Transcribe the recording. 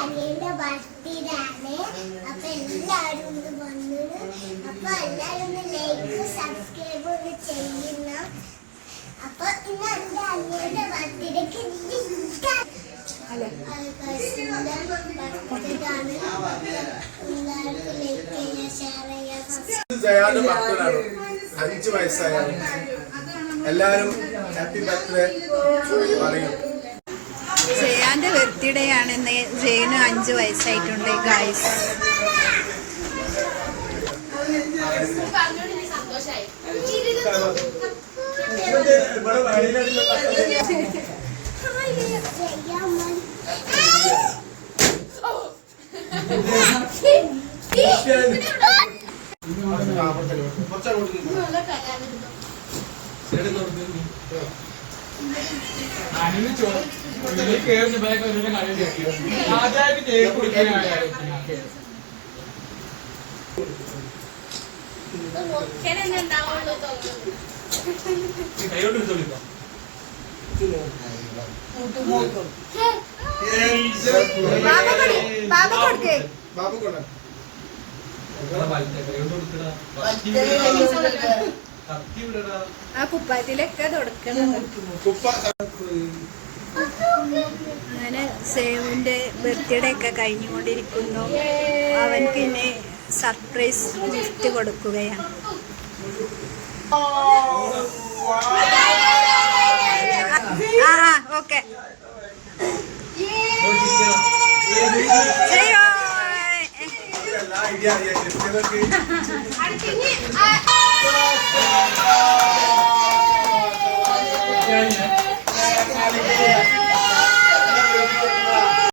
അനിയന്റെ ബർത്ത്ഡേ ആണ്. അപ്പൊ എല്ലാരും ഒന്ന് വന്നു. അപ്പൊ എല്ലാരും ഒന്ന് ലൈക്ക് സബ്സ്ക്രൈബ് ചെയ്യണം. അപ്പൊ ഇന്ന് എന്റെ അനിയന്റെ ബർത്ത്ഡേക്ക് ജയാന്റെ മക്കളാണ് 5 വയസ്സായ എല്ലാരും ഹാപ്പി ബർത്ത്ഡേ പറയും. ജയാന്റെ ബർത്ത്ഡേ ആണെന്ന്. ജയന് 5 വയസ്സായിട്ടുണ്ട് ഗായ്സ്. ആ കുപ്പായത്തിലൊക്കെ തുടക്കണം. അങ്ങനെ സേവിന്റെ ബർത്ത്ഡേ ഒക്കെ കഴിഞ്ഞുകൊണ്ടിരിക്കുന്നു. അവൻക്ക് ഇനി സർപ്രൈസ് ഗിഫ്റ്റ് കൊടുക്കുകയാണ്. ഓക്കെ എല്ലാ ഐഡിയ